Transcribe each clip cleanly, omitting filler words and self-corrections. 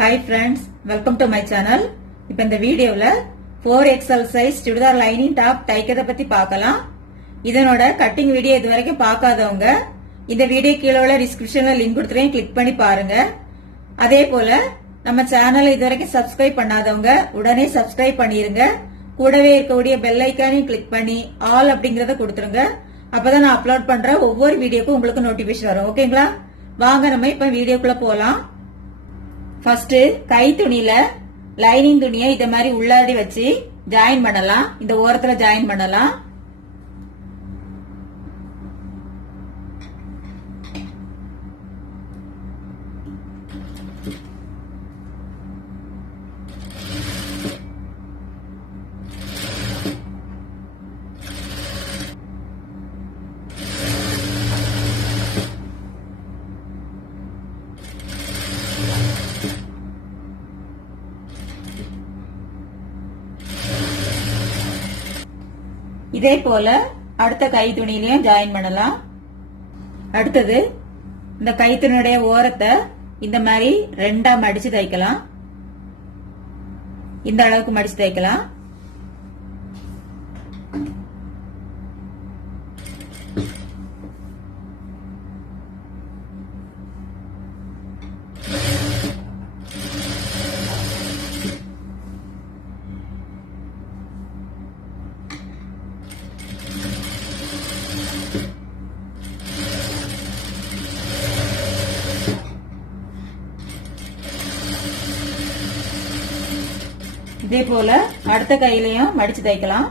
Hi friends, welcome to my channel. இப்போ இந்த வீடியோல 4XL size churidar lining top தைக்கிறத பத்தி பார்க்கலாம். இதனோட கட்டிங் வீடியோ இதுவரைக்கும் பார்க்காதவங்க இந்த வீடியோ கீழ உள்ள டிஸ்கிரிப்ஷன்ல லிங்க் கொடுத்துறேன், கிளிக் பண்ணி பாருங்க. அதே போல நம்ம சேனலை இதுவரைக்கும் சப்ஸ்கிரைப் பண்ணாதவங்க உடனே சப்ஸ்கிரைப் பண்ணிருங்க. கூடவே இருக்கக்கூடிய பெல் ஐகானையும் கிளிக் பண்ணி ஆல் அப்படிங்கறத கொடுத்துருங்க. அப்பதான் நான் அப்லோட் பண்ற ஒவ்வொரு வீடியோக்கும் உங்களுக்கு நோட்டிபிகேஷன் வரும். ஓகேங்களா? வாங்க நம்ம இப்ப வீடியோக்குள்ள போலாம். ஃபர்ஸ்ட் கை துணியில லைனிங் துணியை இத மாதிரி உள்ளாடி வச்சு ஜாயின் பண்ணலாம். இந்த ஓரத்துல ஜாயின் பண்ணலாம். இதே போல அடுத்த கை துணியிலையும் ஜாயின் பண்ணலாம். அடுத்தது இந்த கை துணியுடைய ஓரத்தை இந்த மாதிரி ரெண்டா மடிச்சு தைக்கலாம். இந்த அளவுக்கு மடிச்சு தைக்கலாம். இதே போல அடுத்த கையிலையும் மடிச்சு தைக்கலாம்.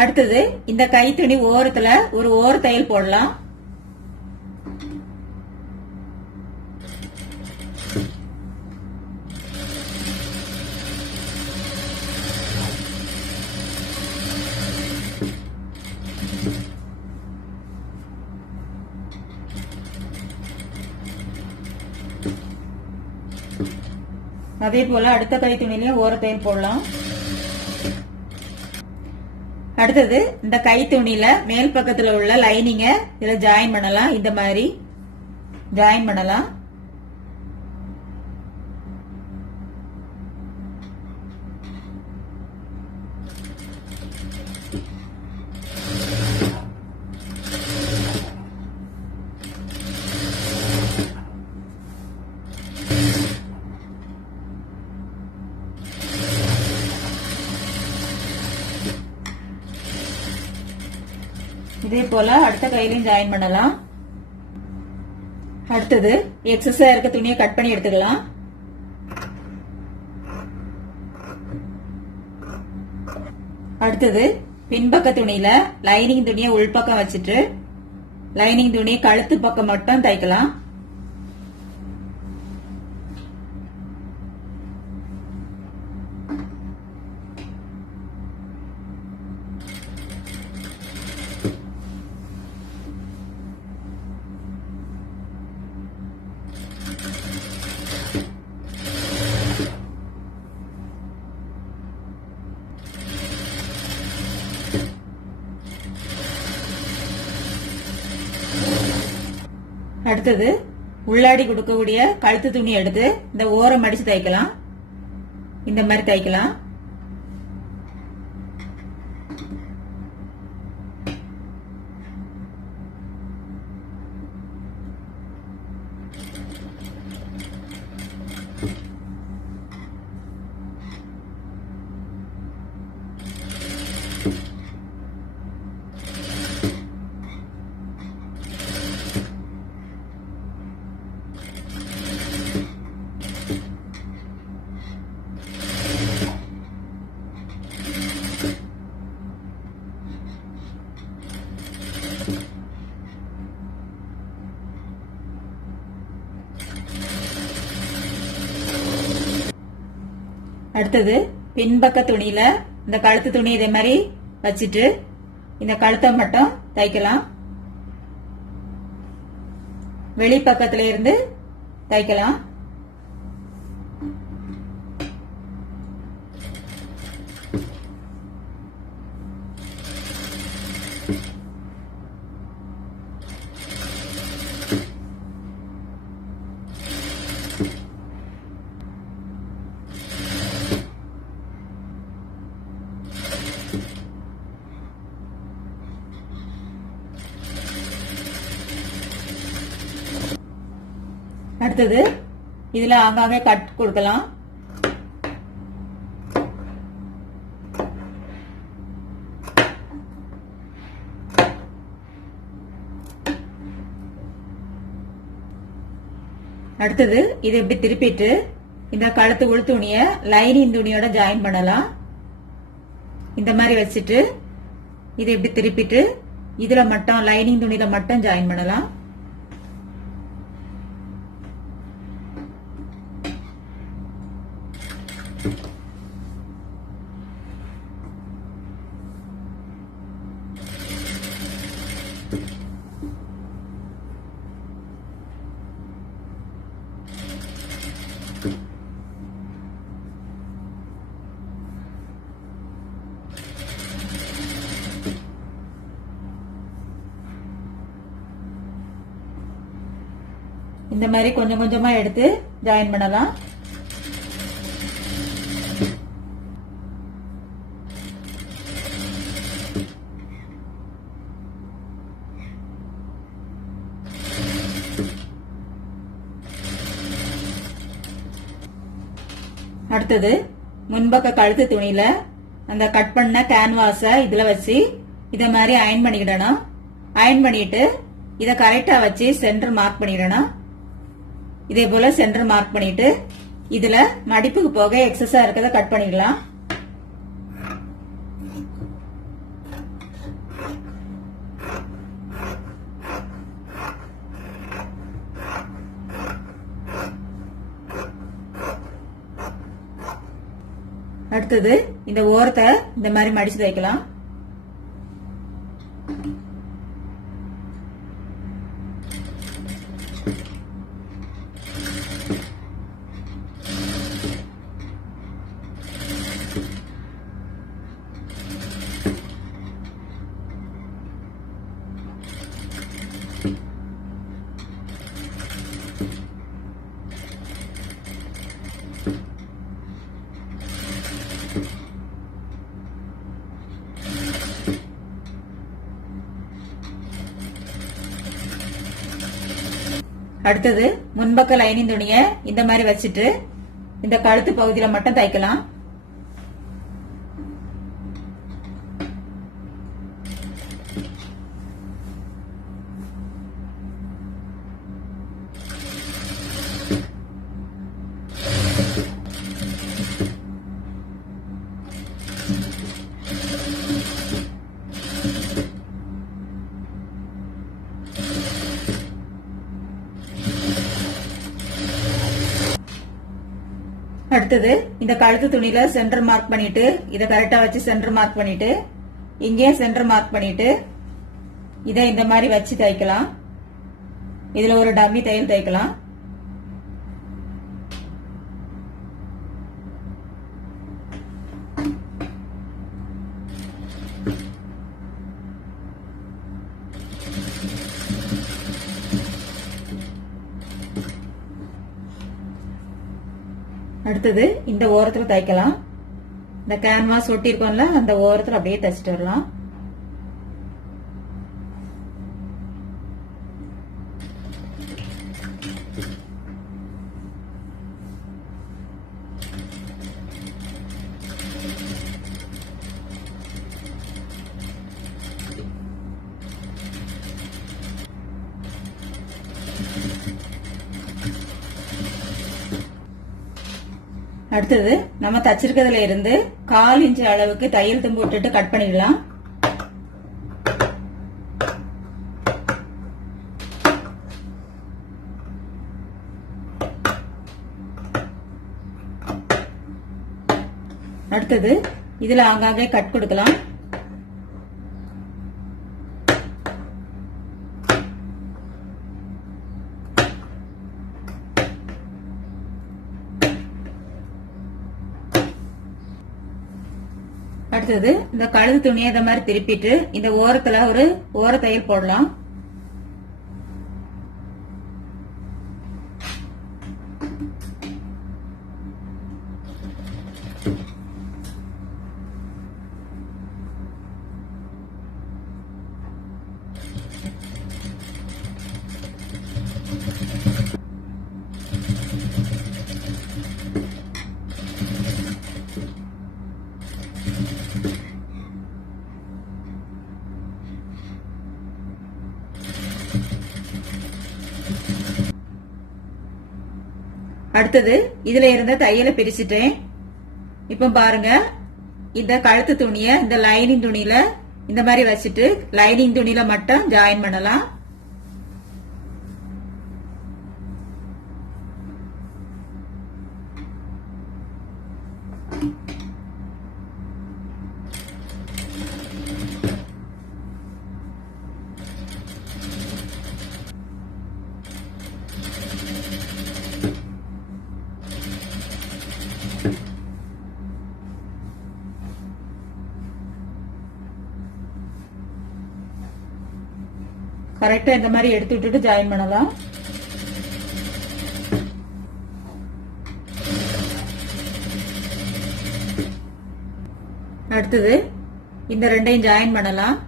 அடுத்தது இந்த கை துணி ஓரத்துல ஒரு ஓர தையல் போடலாம். அதே போல அடுத்த கை துணிலையும் ஓர தையல் போடலாம். அடுத்தது இந்த கை துணியில மேல் பக்கத்துல உள்ள லைனிங்க இதுல ஜாயின் பண்ணலாம். இந்த மாதிரி ஜாயின் பண்ணலாம். இதே போல அடுத்த கையிலையும் ஜாயின் பண்ணலாம். அடுத்தது எக்ஸஸா இருக்க துணியை கட் பண்ணி எடுத்துக்கலாம். அடுத்தது பின்பக்க துணியில லைனிங் துணியை உள்பக்கம் வச்சுட்டு லைனிங் துணியை கழுத்து பக்கம் மட்டும் தைக்கலாம். அடுத்தது உள்ளாடி கொடுக்கக்கூடிய கழுத்து துணி எடுத்து இந்த ஓரம் அடிச்சு தைக்கலாம். இந்த மாதிரி தைக்கலாம். அடுத்தது பின்பக்க துணியில இந்த கழுத்து துணி இதே மாதிரி வச்சிட்டு இந்த கழுத்தை மட்டும் தைக்கலாம். வெளிப்பக்கத்துல இருந்து தைக்கலாம். அடுத்தது இதுல ஆங்காங்கே கட் கொடுக்கலாம். அடுத்தது இதை இப்படி திருப்பிட்டு இந்த கழுத்து உள் துணிய லைனிங் துணியோட ஜாயின் பண்ணலாம். இந்த மாதிரி வச்சுட்டு இதை இப்படி திருப்பிட்டு இதுல மட்டும் லைனிங் துணியில மட்டும் ஜாயின் பண்ணலாம். இந்த மாதிரி கொஞ்சம் கொஞ்சமா எடுத்து ஜாயின் பண்ணலாம். அடுத்தது முன்பக்க கழுத்து துணியில அந்த கட் பண்ண கேன்வாஸ இதுல வச்சு இத மாதிரி அயன் பண்ணிக்கிடணும். அயன் பண்ணிட்டு இத கரெக்டா வச்சு சென்டர் மார்க் பண்ணிடணும். இதே போல சென்டர் மார்க் பண்ணிட்டு இதுல மடிப்புக்கு போக எக்ஸஸா இருக்கத கட் பண்ணிடலாம். அடுத்தது இந்த ஓரத்தை இந்த மாதிரி மடிச்சு தைக்கலாம். அடுத்தது முன்பக்க லைனிங் துணிய இந்த மாதிரி வச்சுட்டு இந்த கழுத்து பகுதியில மட்டும் தைக்கலாம். அடுத்தது இந்த கழுத்து துணியில சென்டர் மார்க் பண்ணிட்டு இத கரெக்டா வச்சு சென்டர் மார்க் பண்ணிட்டு இங்கேயும் சென்டர் மார்க் பண்ணிட்டு இத இந்த மாதிரி வச்சு தைக்கலாம். இதுல ஒரு டம்மி தையல் தைக்கலாம். அடுத்தது இந்த ஓரத்துல தைக்கலாம். இந்த கேன்வாஸ் ஒட்டி இருக்கோம்ல அந்த ஓரத்துல அப்படியே தைச்சிட்டு வரலாம். அடுத்தது நம்ம தச்சிருக்கிறதுல இருந்து 1/4 இன்ச் அளவுக்கு தையல் தும்பு விட்டுட்டு கட் பண்ணிடலாம். அடுத்தது இதுல ஆங்காங்கே கட் கொடுக்கலாம். அடுத்தது இந்த கழுத்து துணியை இந்த மாதிரி திருப்பிட்டு இந்த ஓரத்துல ஒரு ஓர தையல் போடலாம். அடுத்தது இதுல இருந்த தையலை பிரிச்சுட்டேன். இப்ப பாருங்க, இந்த கழுத்து துணிய இந்த லைனிங் துணியில இந்த மாதிரி வச்சுட்டு லைனிங் துணியில மட்டும் ஜாயின் பண்ணலாம். கரெக்டா இந்த மாதிரி எடுத்து விட்டுட்டு ஜாயின் பண்ணலாம். அடுத்தது இந்த ரெண்டையும் ஜாயின் பண்ணலாம்.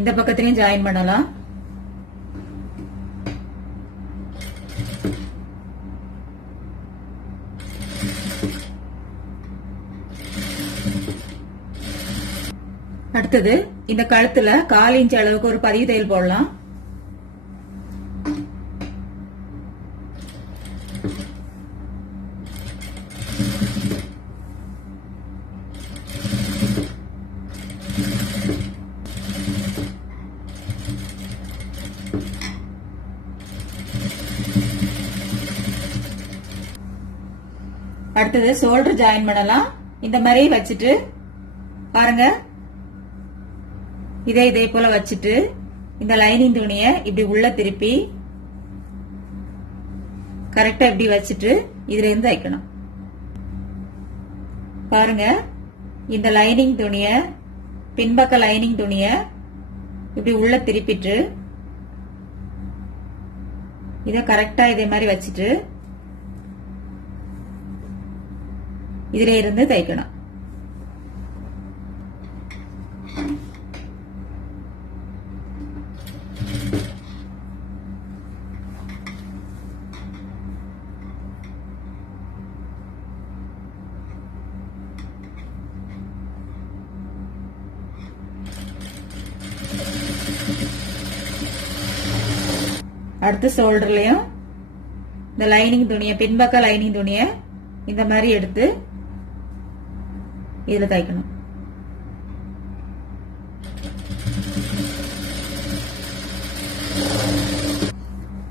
இந்த பக்கத்திலையும் ஜாயின் பண்ணலாம். அடுத்தது இந்த கழுத்துல 1/4 இன்ச் அளவுக்கு ஒரு பதிவு தையல் போடலாம். அடுத்தது ஷோல்டர் ஜாயின் பண்ணலாம். இந்த மாதிரி வச்சுட்டு பாருங்க, இதே போல வச்சுட்டு இந்த லைனிங் துணியை இப்படி உள்ள திருப்பி கரெக்டா இப்படி வச்சுட்டு இதுல இருந்து தைக்கணும். பாருங்க, இந்த லைனிங் துணிய பின்பக்க லைனிங் துணிய இப்படி உள்ள திருப்பிட்டு இத கரெக்டா இதே மாதிரி வச்சுட்டு இதுல இருந்து தைக்கணும். அடுத்த ஷோல்டர்லயும் இந்த லைனிங் துணிய பின்பக்க லைனிங் துணிய இந்த மாதிரி எடுத்து இதுல தைக்கணும்.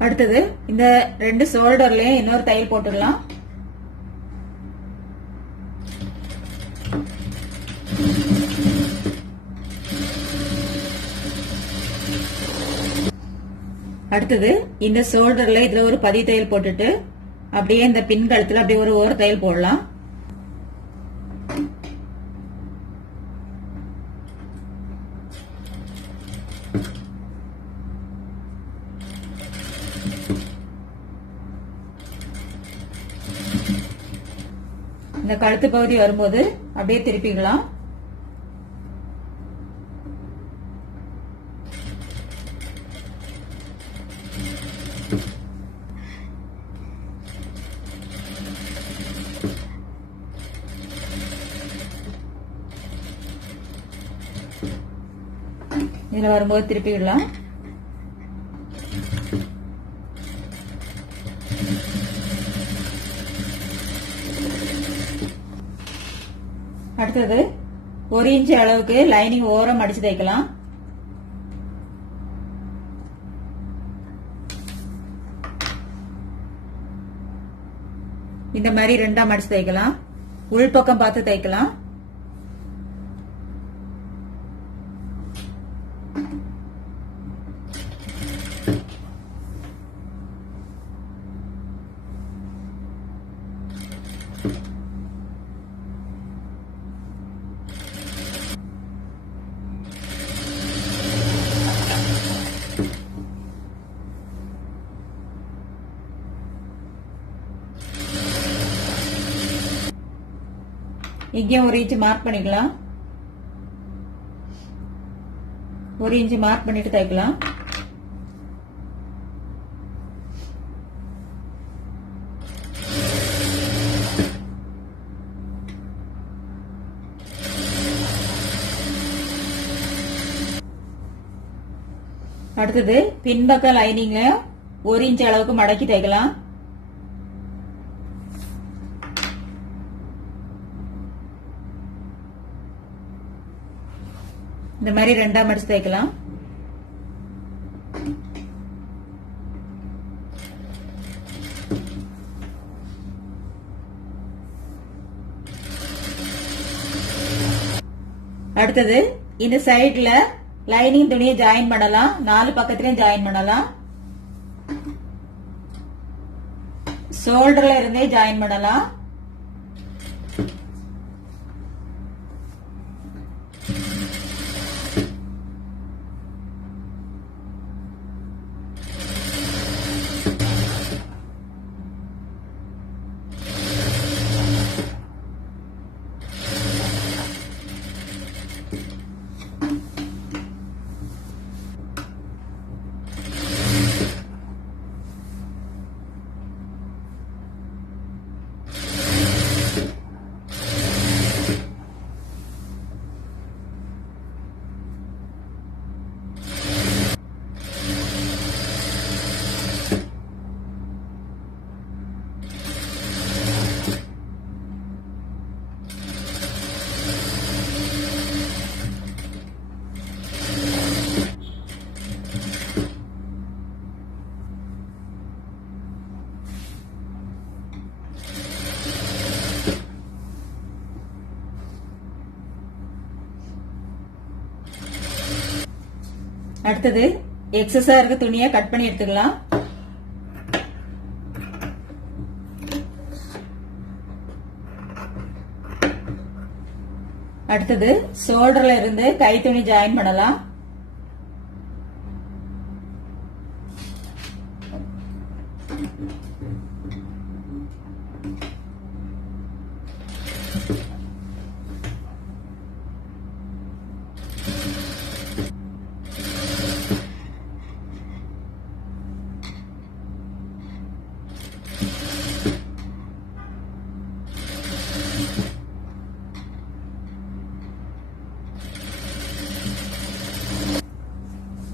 அடுத்தது இந்த ரெண்டு ஷோல்டர்லயும் இன்னொரு தையல் போட்டுடலாம். அடுத்தது இந்த ஷோல்டர்ல இதுல ஒரு பதிவு தையல் போட்டுட்டு அப்படியே இந்த பின் கழுத்துல அப்படியே ஒரு ஓர தையல் போடலாம். இந்த கழுத்து பகுதி வரும்போது அப்படியே திருப்பிக்கலாம். இதுல வரும்போது திருப்பி விடலாம். அடுத்தது 1 இன்ச் அளவுக்கு லைனிங் ஓரம் அடிச்சு தைக்கலாம். இந்த மாதிரி 2ஆ மடிச்சு தைக்கலாம். உள்பக்கம் பார்த்து தைக்கலாம். இங்கேயும் 1 இன்ச் மார்க் பண்ணிக்கலாம். 1 இன்ச் மார்க் பண்ணிட்டு தைக்கலாம். அடுத்தது பின்பக்க லைனிங்ல 1 இன்ச் அளவுக்கு மடக்கி தைக்கலாம். இந்த மாதிரி 2ஆ மடிச்சு தைக்கலாம். அடுத்தது இந்த சைடுல லைனிங் துணியை ஜாயின் பண்ணலாம். 4 பக்கத்திலயும் ஜாயின் பண்ணலாம். ஷோல்டர்ல இருந்தே ஜாயின் பண்ணலாம். அடுத்தது எக்ஸஸா இருக்க துணியை கட் பண்ணி எடுத்துக்கலாம். அடுத்தது ஷோல்டர்ல இருந்து கை துணி ஜாயின் பண்ணலாம்.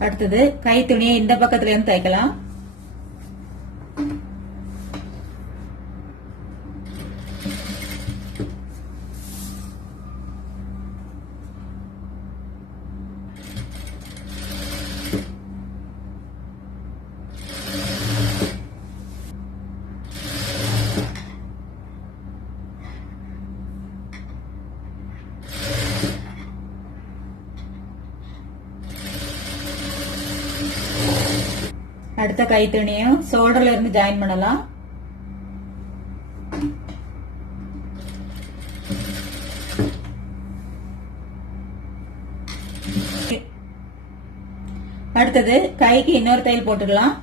அடுத்தது கை துணியை இந்த பக்கத்துல இருந்து தைக்கலாம். அடுத்த கை துணியும் ஷோல்டர்ல இருந்து ஜாயின் பண்ணலாம். அடுத்தது கைக்கு இன்னொரு தையல் போட்டுக்கலாம்.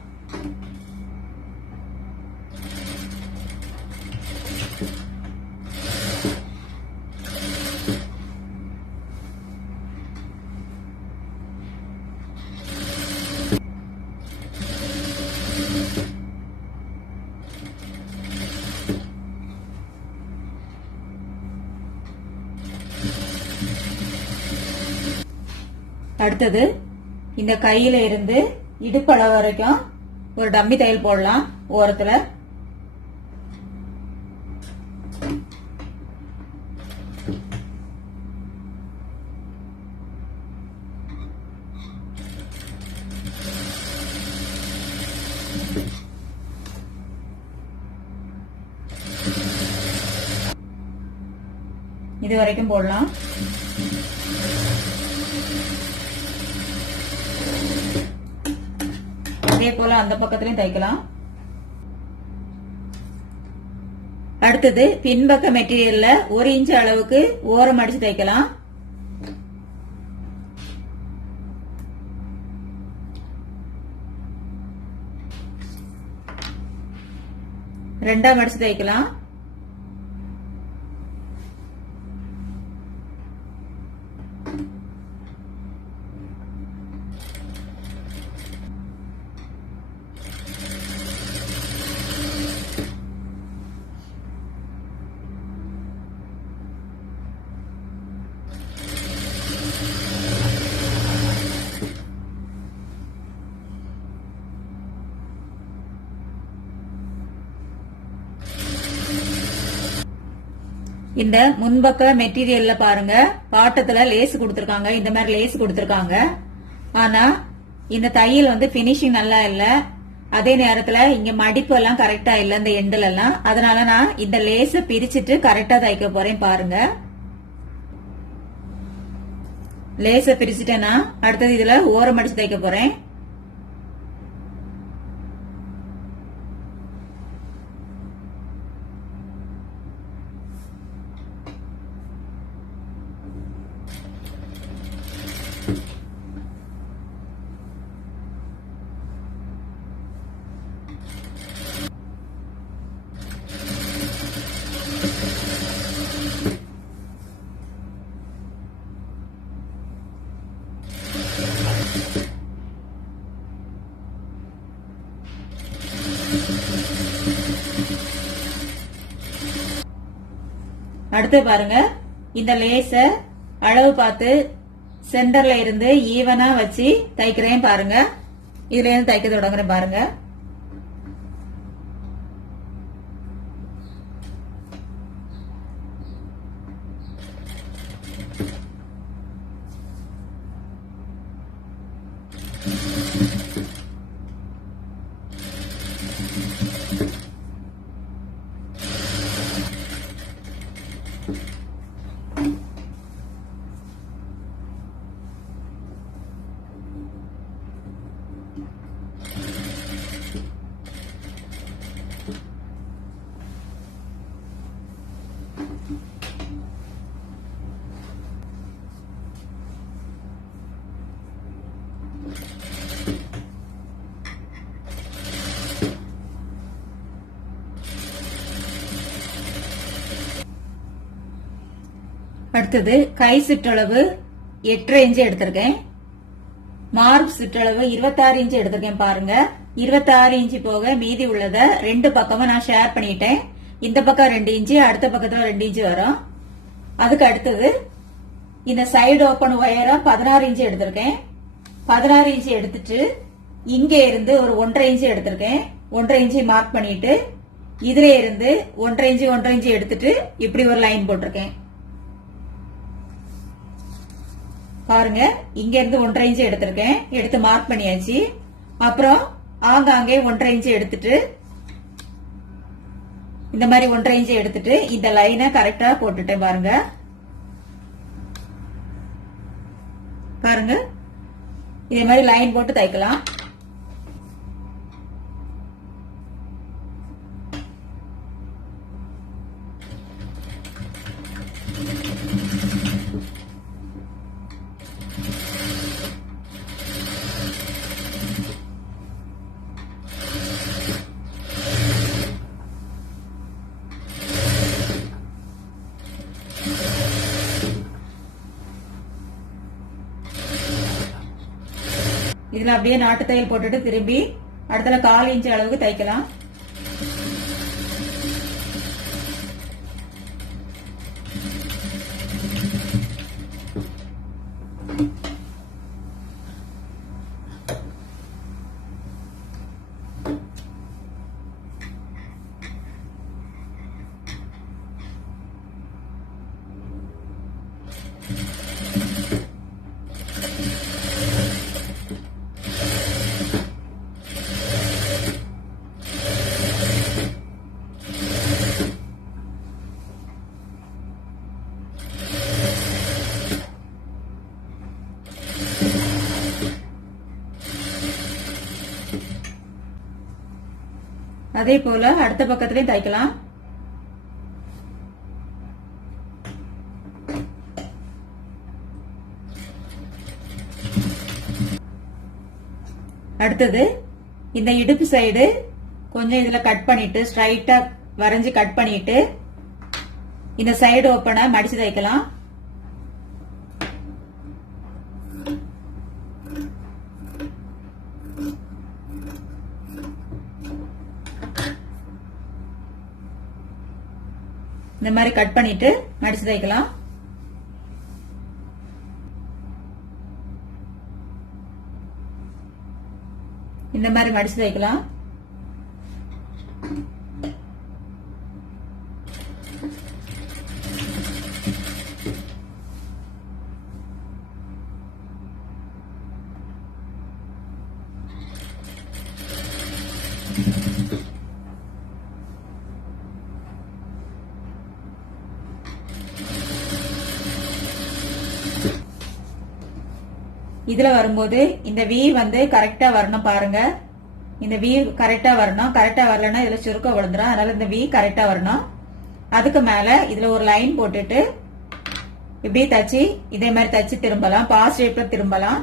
அடுத்தது இந்த கையில இருந்து இடுப்பளவு வரைக்கும் ஒரு டம்மி தையல் போடலாம் ஓரத்துல. இது வரைக்கும் போடலாம். அதே போல அந்த பக்கத்திலையும் தைக்கலாம். அடுத்தது பின்பக்க மெட்டீரியல்ல 1 இன்ச் அளவுக்கு ஓரம் அடிச்சு தைக்கலாம். ரெண்டாம் அடிச்சு தைக்கலாம். இந்த முன்பக்க மெட்டீரியல்ல பாருங்க, பாட்டத்துல லேஸ் கொடுத்திருக்காங்க. இந்த மாதிரி லேஸ் கொடுத்திருக்காங்க. ஆனா இந்த தையல் வந்து பினிஷிங் நல்லா இல்ல. அதே நேரத்துல இங்க மடிப்பு எல்லாம் கரெக்டா இல்ல இந்த எண்டுல எல்லாம். அதனால நான் இந்த லேஸ பிரிச்சுட்டு கரெக்டா தைக்க போறேன். பாருங்க, லேஸ பிரிச்சுட்டேன்னா அடுத்தது இதுல ஓரம் அடிச்சு தைக்க போறேன். அடுத்து பாருங்க, இந்த லேஸ அளவு பார்த்து சென்டர்ல இருந்து ஈவனா வச்சு தைக்கிறேன். பாருங்க, இதுல இருந்து தைக்க தொடங்குறேன். பாருங்க, அடுத்தது கை சுற்றளவு 8.5 இன்ச்சு எடுத்திருக்கேன். மார்பு சுற்றளவு 26 இன்ச்சு எடுத்திருக்கேன். பாருங்க, 26 இன்ச்சு போக மீதி உள்ளத ரெண்டு பக்கமும் நான் ஷேர் பண்ணிட்டேன். இந்த பக்கம் 2 இன்ச்சு, அடுத்த பக்கத்துல 2 இன்ச்சு வரும். அதுக்கு அடுத்தது இந்த சைடு ஓபன் உயரம் 16 இன்ச்சு எடுத்திருக்கேன். 16 இன்ச்சு எடுத்துட்டு இங்க இருந்து ஒரு 1.5 இன்ச்சு எடுத்திருக்கேன். 1.5 இன்ச்சு மார்க் பண்ணிட்டு இதுல இருந்து 1.5 இன்ச்சு எடுத்துட்டு இப்படி ஒரு லைன் போட்டிருக்கேன். பாருங்க, இங்க இருந்து 1.5 இன்ச்சு எடுத்திருக்கேன். எடுத்து மார்க் பண்ணியாச்சு. அப்புறம் ஆங்காங்கே 1.5 இன்ச்சு எடுத்துட்டு இந்த மாதிரி 1.5 இன்ச்சு எடுத்துட்டு இந்த லைனை கரெக்டா போட்டுட்டேன். பாருங்க, பாருங்க, இதே மாதிரி லைன் போட்டு தைக்கலாம். இதுல அப்படியே நாட்டு தையல் போட்டுட்டு திரும்பி அடுத்தல 1/4 இன்ச்சு அளவுக்கு தைக்கலாம். அதே போல அடுத்த பக்கத்திலையும் தைக்கலாம். அடுத்தது இந்த இடுப்பு சைடு கொஞ்சம் இதுல கட் பண்ணிட்டு ஸ்ட்ரைட்டா வரைஞ்சு கட் பண்ணிட்டு இந்த சைடு ஓப்பனை மடிச்சு தைக்கலாம். இந்த மாதிரி கட் பண்ணிட்டு மடிச்சு தைக்கலாம். இந்த மாதிரி மடிச்சு தைக்கலாம். இதுல வரும்போது இந்த வி வந்து கரெக்டா வரணும் பாருங்க. இந்த வி கரெக்டா வரணும். கரெக்டா வரலன்னா இதுல சுருக்கம் விழுந்துரும். அதனால இந்த வி கரெக்டா வரணும். அதுக்கு மேல இதுல ஒரு லைன் போட்டுட்டு இப்படி தச்சு இதே மாதிரி தச்சு திரும்பலாம். பாஸ் ஷேப்ல திரும்பலாம்.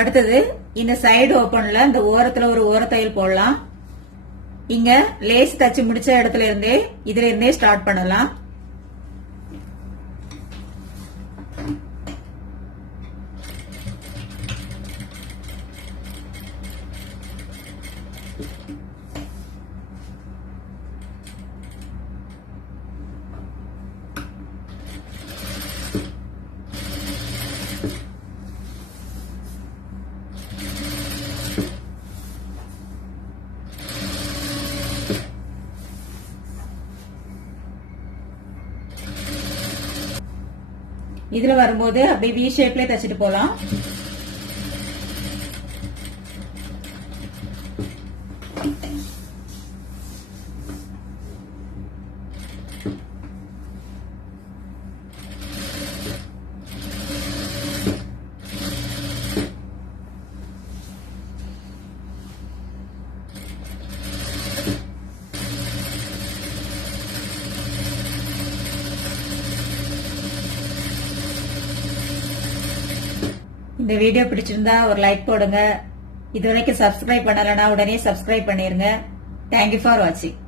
அடுத்தது இந்த சைடு ஓபன்ல இந்த ஓரத்துல ஒரு ஓர தையல் போடலாம். இங்க லேஸ் தச்சு முடிச்ச இடத்துல இருந்தே இதுல இருந்தே ஸ்டார்ட் பண்ணலாம். இதுல வரும்போது அப்படியே வி ஷேப்ல தச்சிட்டு போலாம். இந்த வீடியோ பிடிச்சிருந்தா ஒரு லைக் போடுங்க. இதுவரைக்கும் சப்ஸ்கிரைப் பண்ணலனா உடனே சப்ஸ்கிரைப் பண்ணிருங்க. தேங்க்யூ ஃபார் வாட்சிங்.